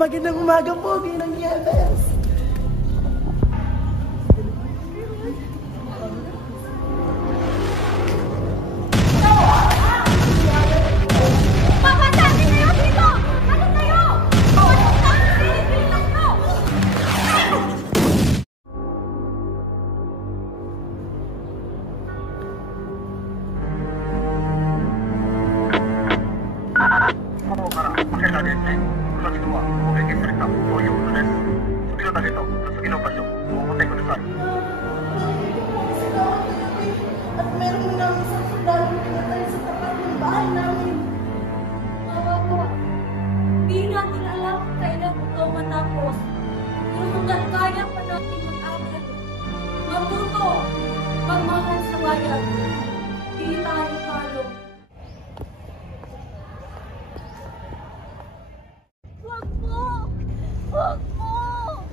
Magandang umaga po, Ginang Nieves.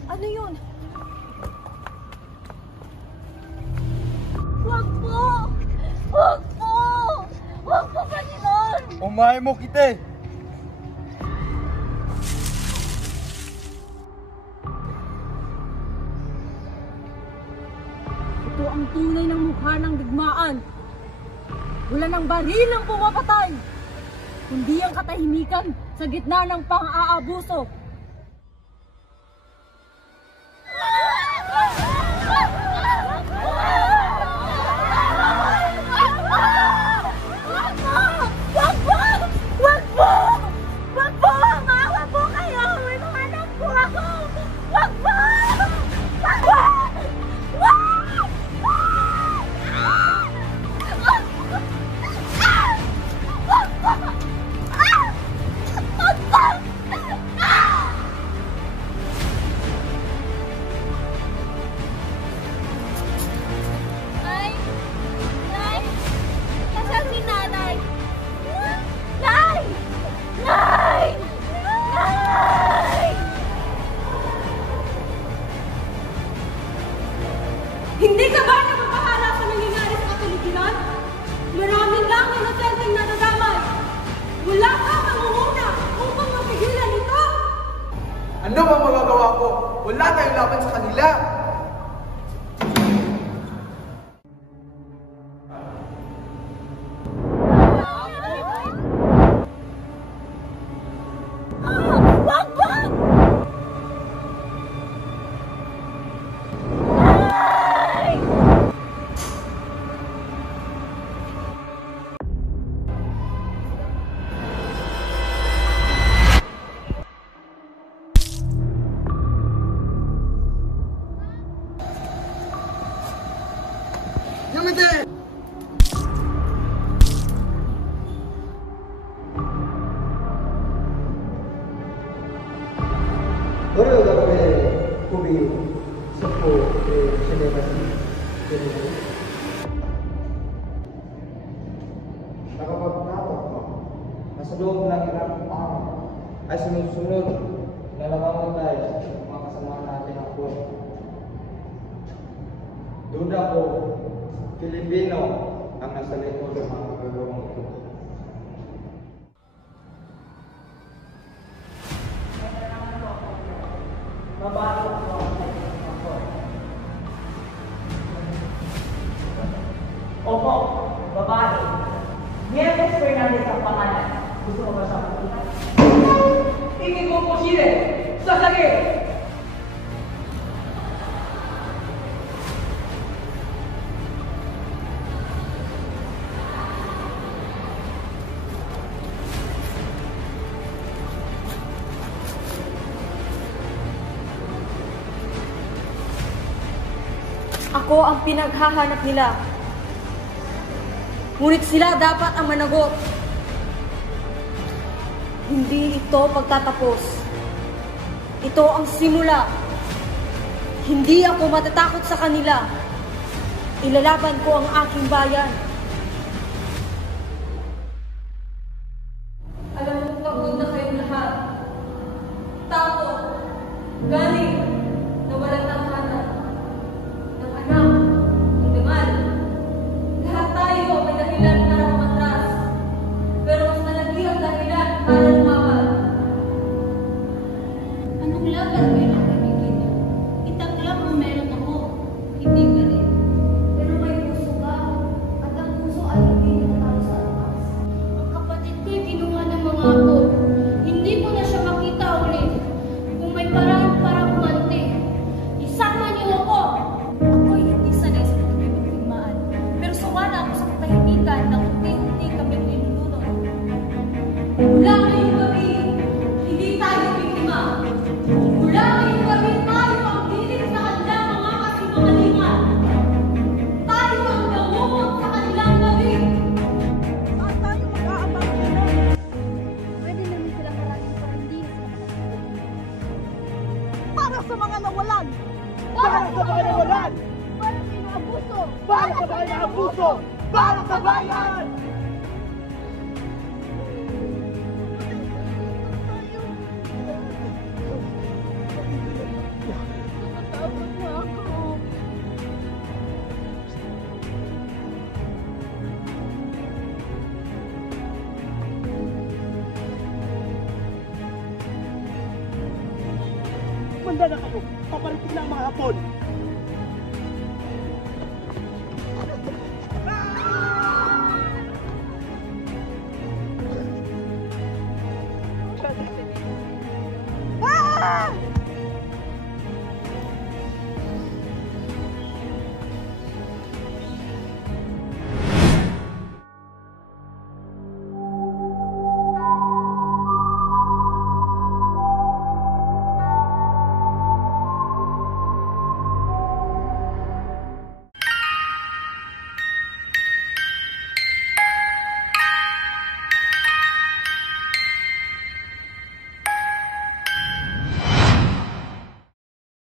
Ano yun? Wag po! Wag po! Wag po, Panginoon! Umahay mo kita eh! Ito ang tunay ng mukha ng digmaan. Wala ng baril ang pumapatay, kundi ang katahimikan sa gitna ng pang-aabuso. Hindi ka ba napapahala sa nangyayari sa kapaligiran? Maraming lang inosenteng nadadamay. Wala ka mangunguna upang mapigilan ito. Ano ba magagawa ko? Wala tayong laban sa kanila. Ora davvero come sappo ce ne va nakapagtatak mo na sa loob ng ilang araw ay sunod-sunod na namamatay mga kasama natin ang buhay. Duda ko, Pilipino ang nasa likod ng mga kagawang ito. Opo, babae. Nieves Fernandez ang pangalan. Gusto mo ba siya makita? Hindi mo posile! Sasali! Ako ang pinaghahanap nila. Ngunit sila dapat ang managot. Hindi ito pagtatapos. Ito ang simula. Hindi ako matatakot sa kanila. Ilalaban ko ang aking bayan. Alam mo, pagod na kayong lahat. Takot, galing, nawalan ng hanap, ng anak, ng deman. Lahat tayo may dahilan para umatras. Pero mas malaki ang dahilan para lumaban. sa mga nawalan! Para sa mga nawalan! Para sa inaabuso! Para sa mga inaabuso! Para sa bayan! Natatakot na ako. Manda na kayo! Paparating na ang mga Hapon!